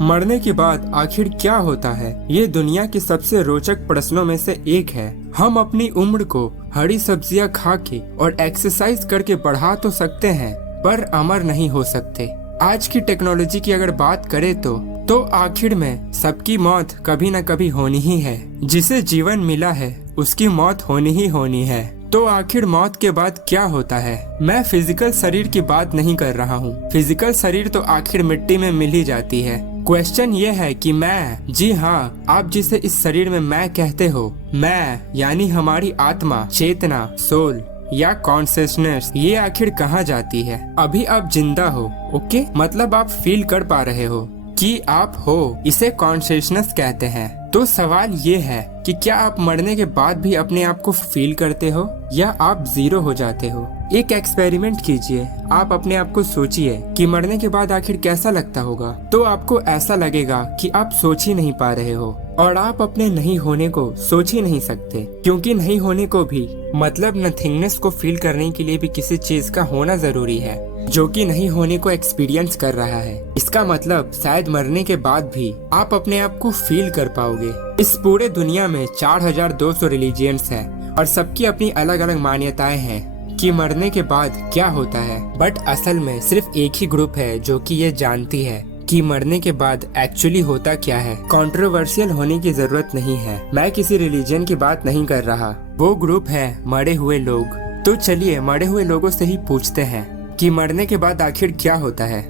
मरने के बाद आखिर क्या होता है, ये दुनिया के सबसे रोचक प्रश्नों में से एक है। हम अपनी उम्र को हरी सब्जियां खा के और एक्सरसाइज करके बढ़ा तो सकते हैं, पर अमर नहीं हो सकते। आज की टेक्नोलॉजी की अगर बात करें तो आखिर में सबकी मौत कभी न कभी होनी ही है। जिसे जीवन मिला है उसकी मौत होनी ही होनी है। तो आखिर मौत के बाद क्या होता है? मैं फिजिकल शरीर की बात नहीं कर रहा हूँ। फिजिकल शरीर तो आखिर मिट्टी में मिल ही जाती है। क्वेश्चन ये है कि मैं, जी हाँ, आप जिसे इस शरीर में मैं कहते हो, मैं यानी हमारी आत्मा, चेतना, सोल या कॉन्शियसनेस, ये आखिर कहाँ जाती है? अभी आप जिंदा हो, ओके, मतलब आप फील कर पा रहे हो कि आप हो, इसे कॉन्शियसनेस कहते हैं। तो सवाल ये है कि क्या आप मरने के बाद भी अपने आप को फील करते हो या आप जीरो हो जाते हो? एक एक्सपेरिमेंट कीजिए। आप अपने आप को सोचिए कि मरने के बाद आखिर कैसा लगता होगा। तो आपको ऐसा लगेगा कि आप सोच ही नहीं पा रहे हो और आप अपने नहीं होने को सोच ही नहीं सकते, क्योंकि नहीं होने को भी, मतलब नथिंगनेस को फील करने के लिए भी किसी चीज का होना जरूरी है जो कि नहीं होने को एक्सपीरियंस कर रहा है। इसका मतलब शायद मरने के बाद भी आप अपने आप को फील कर पाओगे। इस पूरे दुनिया में 4200 रिलीजियंस हैं और सबकी अपनी अलग अलग मान्यताएं हैं कि मरने के बाद क्या होता है। बट असल में सिर्फ एक ही ग्रुप है जो कि ये जानती है कि मरने के बाद एक्चुअली होता क्या है। कंट्रोवर्शियल होने की जरूरत नहीं है। मैं किसी रिलीजन की बात नहीं कर रहा। वो ग्रुप है मरे हुए लोग। तो चलिए मरे हुए लोगों से ही पूछते हैं कि मरने के बाद आखिर क्या होता है।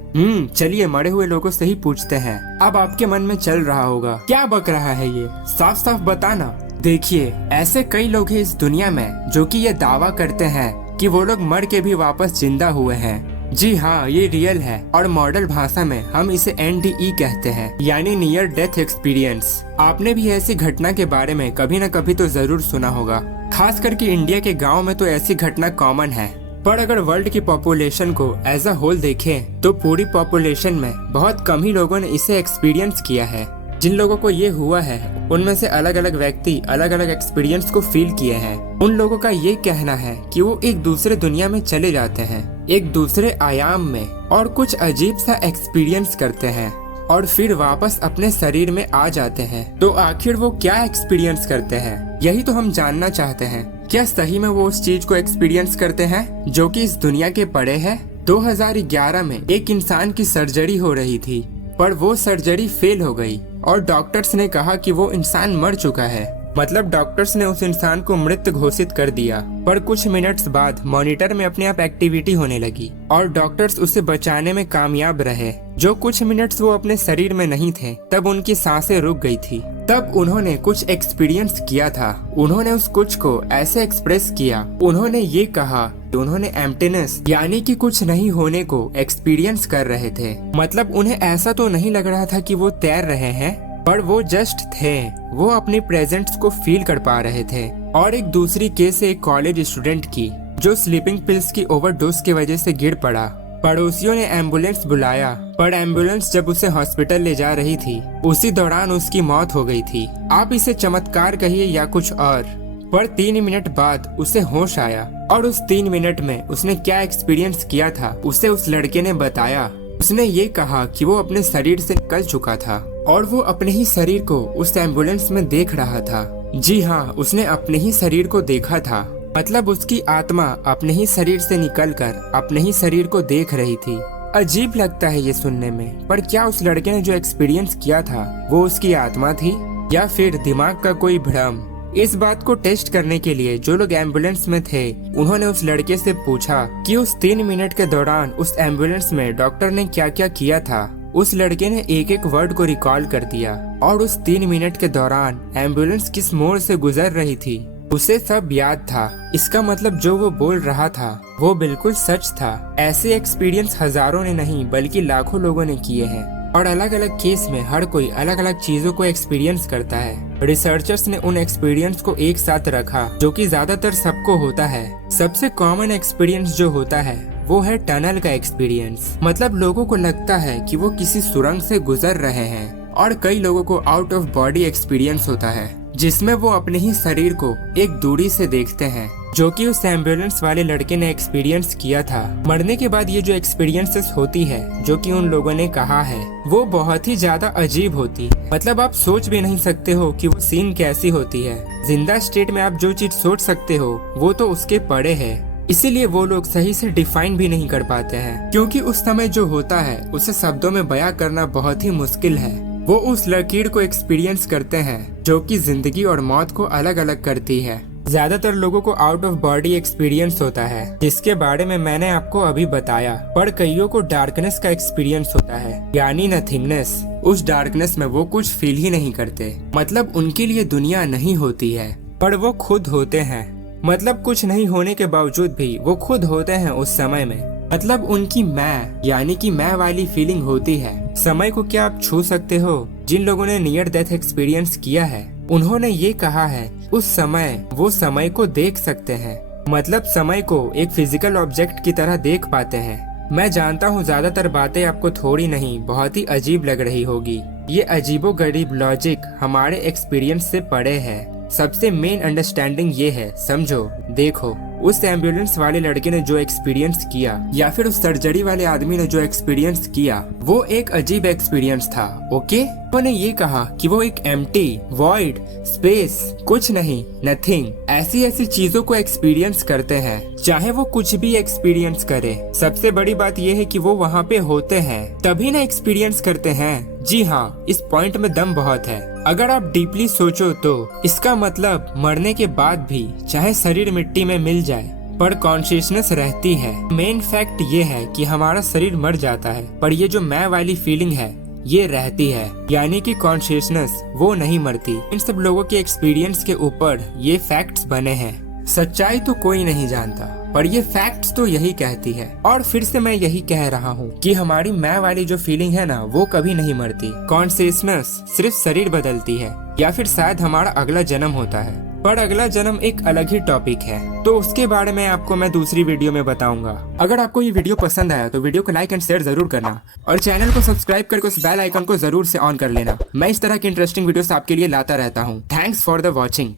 चलिए मरे हुए लोगों से ही पूछते हैं। अब आपके मन में चल रहा होगा, क्या बक रहा है ये, साफ साफ बताना। देखिए, ऐसे कई लोग हैं इस दुनिया में जो कि ये दावा करते हैं कि वो लोग मर के भी वापस जिंदा हुए हैं। जी हाँ, ये रियल है और मॉडल भाषा में हम इसे NDE कहते हैं, यानी नियर डेथ एक्सपीरियंस। आपने भी ऐसी घटना के बारे में कभी न कभी तो जरूर सुना होगा। खास करके इंडिया के गाँव में तो ऐसी घटना कॉमन है। पर अगर वर्ल्ड की पॉपुलेशन को एज अ होल देखें तो पूरी पॉपुलेशन में बहुत कम ही लोगों ने इसे एक्सपीरियंस किया है। जिन लोगों को ये हुआ है उनमें से अलग अलग व्यक्ति अलग अलग एक्सपीरियंस को फील किए हैं। उन लोगों का ये कहना है कि वो एक दूसरे दुनिया में चले जाते हैं, एक दूसरे आयाम में, और कुछ अजीब सा एक्सपीरियंस करते हैं और फिर वापस अपने शरीर में आ जाते हैं। तो आखिर वो क्या एक्सपीरियंस करते हैं, यही तो हम जानना चाहते हैं। क्या सही में वो उस चीज को एक्सपीरियंस करते हैं जो कि इस दुनिया के परे है? 2011 में एक इंसान की सर्जरी हो रही थी, पर वो सर्जरी फेल हो गई और डॉक्टर्स ने कहा कि वो इंसान मर चुका है। मतलब डॉक्टर्स ने उस इंसान को मृत घोषित कर दिया। पर कुछ मिनट्स बाद मॉनिटर में अपने आप एक्टिविटी होने लगी और डॉक्टर्स उसे बचाने में कामयाब रहे। जो कुछ मिनट्स वो अपने शरीर में नहीं थे, तब उनकी सांसें रुक गई थी। तब उन्होंने कुछ एक्सपीरियंस किया था। उन्होंने उस कुछ को ऐसे एक्सप्रेस किया। उन्होंने ये कहा, उन्होंने एम्प्टीनेस यानी कि कुछ नहीं होने को एक्सपीरियंस कर रहे थे। मतलब उन्हें ऐसा तो नहीं लग रहा था कि वो तैर रहे हैं, पर वो जस्ट थे। वो अपने प्रेजेंट्स को फील कर पा रहे थे। और एक दूसरी केस एक कॉलेज स्टूडेंट की जो स्लीपिंग पिल्स की ओवरडोज की वजह से गिर पड़ा। पड़ोसियों ने एम्बुलेंस बुलाया, पर एम्बुलेंस जब उसे हॉस्पिटल ले जा रही थी उसी दौरान उसकी मौत हो गई थी। आप इसे चमत्कार कहिए या कुछ और, पर 3 मिनट बाद उसे होश आया और उस 3 मिनट में उसने क्या एक्सपीरियंस किया था उसे उस लड़के ने बताया। उसने ये कहा कि वो अपने शरीर से निकल चुका था और वो अपने ही शरीर को उस एम्बुलेंस में देख रहा था। जी हाँ, उसने अपने ही शरीर को देखा था। मतलब उसकी आत्मा अपने ही शरीर से निकलकर अपने ही शरीर को देख रही थी। अजीब लगता है ये सुनने में, पर क्या उस लड़के ने जो एक्सपीरियंस किया था वो उसकी आत्मा थी या फिर दिमाग का कोई भ्रम? इस बात को टेस्ट करने के लिए जो लोग एम्बुलेंस में थे उन्होंने उस लड़के से पूछा कि उस 3 मिनट के दौरान उस एम्बुलेंस में डॉक्टर ने क्या क्या किया था। उस लड़के ने एक एक वर्ड को रिकॉल कर दिया और उस 3 मिनट के दौरान एम्बुलेंस किस मोड़ से गुजर रही थी उसे सब याद था। इसका मतलब जो वो बोल रहा था वो बिल्कुल सच था। ऐसे एक्सपीरियंस हजारों ने नहीं बल्कि लाखों लोगों ने किए हैं और अलग अलग केस में हर कोई अलग अलग चीजों को एक्सपीरियंस करता है। रिसर्चर्स ने उन एक्सपीरियंस को एक साथ रखा जो कि ज्यादातर सबको होता है। सबसे कॉमन एक्सपीरियंस जो होता है वो है टनल का एक्सपीरियंस। मतलब लोगों को लगता है कि वो किसी सुरंग से गुजर रहे हैं। और कई लोगों को आउट ऑफ बॉडी एक्सपीरियंस होता है जिसमें वो अपने ही शरीर को एक दूरी से देखते हैं। जो कि उस एम्बुलेंस वाले लड़के ने एक्सपीरियंस किया था। मरने के बाद ये जो एक्सपीरियंसेस होती है जो कि उन लोगों ने कहा है वो बहुत ही ज्यादा अजीब होती है। मतलब आप सोच भी नहीं सकते हो कि वो सीन कैसी होती है। जिंदा स्टेट में आप जो चीज सोच सकते हो वो तो उसके परे है, इसीलिए वो लोग सही से डिफाइन भी नहीं कर पाते हैं, क्योंकि उस समय जो होता है उसे शब्दों में बयां करना बहुत ही मुश्किल है। वो उस लकीर को एक्सपीरियंस करते हैं जो कि जिंदगी और मौत को अलग अलग करती है। ज्यादातर लोगों को आउट ऑफ बॉडी एक्सपीरियंस होता है, जिसके बारे में मैंने आपको अभी बताया, पर कईयों को डार्कनेस का एक्सपीरियंस होता है, यानी नथिंगनेस। उस डार्कनेस में वो कुछ फील ही नहीं करते, मतलब उनके लिए दुनिया नहीं होती है, पर वो खुद होते हैं। मतलब कुछ नहीं होने के बावजूद भी वो खुद होते हैं उस समय में। मतलब उनकी मैं यानी कि मैं वाली फीलिंग होती है। समय को क्या आप छू सकते हो? जिन लोगों ने नियर डेथ एक्सपीरियंस किया है उन्होंने ये कहा है उस समय वो समय को देख सकते हैं, मतलब समय को एक फिजिकल ऑब्जेक्ट की तरह देख पाते हैं। मैं जानता हूँ ज्यादातर बातें आपको थोड़ी नहीं बहुत ही अजीब लग रही होगी। ये अजीबो गरीब लॉजिक हमारे एक्सपीरियंस से परे है। सबसे मेन अंडरस्टैंडिंग ये है, समझो, देखो, उस एम्बुलेंस वाले लड़के ने जो एक्सपीरियंस किया या फिर उस सर्जरी वाले आदमी ने जो एक्सपीरियंस किया वो एक अजीब एक्सपीरियंस था। ओके, उन्होंने ये कहा कि वो एक एम्प्टी, वॉइड, स्पेस, कुछ नहीं, नथिंग, ऐसी चीजों को एक्सपीरियंस करते हैं, चाहे वो कुछ भी एक्सपीरियंस करे। सबसे बड़ी बात ये है कि वो वहाँ पे होते हैं तभी ना एक्सपीरियंस करते हैं। जी हाँ, इस पॉइंट में दम बहुत है। अगर आप डीपली सोचो तो इसका मतलब मरने के बाद भी चाहे शरीर मिट्टी में मिल जाए पर कॉन्शियसनेस रहती है। मेन फैक्ट ये है कि हमारा शरीर मर जाता है पर ये जो मैं वाली फीलिंग है ये रहती है, यानी कि कॉन्शियसनेस वो नहीं मरती। इन सब लोगों के एक्सपीरियंस के ऊपर ये फैक्ट्स बने हैं। सच्चाई तो कोई नहीं जानता पर ये फैक्ट्स तो यही कहती है। और फिर से मैं यही कह रहा हूँ कि हमारी मैं वाली जो फीलिंग है ना वो कभी नहीं मरती। कॉन्शियसनेस सिर्फ शरीर बदलती है या फिर शायद हमारा अगला जन्म होता है, पर अगला जन्म एक अलग ही टॉपिक है, तो उसके बारे में आपको मैं दूसरी वीडियो में बताऊंगा। अगर आपको ये वीडियो पसंद आया तो वीडियो को लाइक एंड शेयर जरूर करना और चैनल को सब्सक्राइब करके उस बेल आइकन को जरूर से ऑन कर लेना। मैं इस तरह की इंटरेस्टिंग वीडियोस आपके लिए लाता रहता हूँ। Thanks for the watching.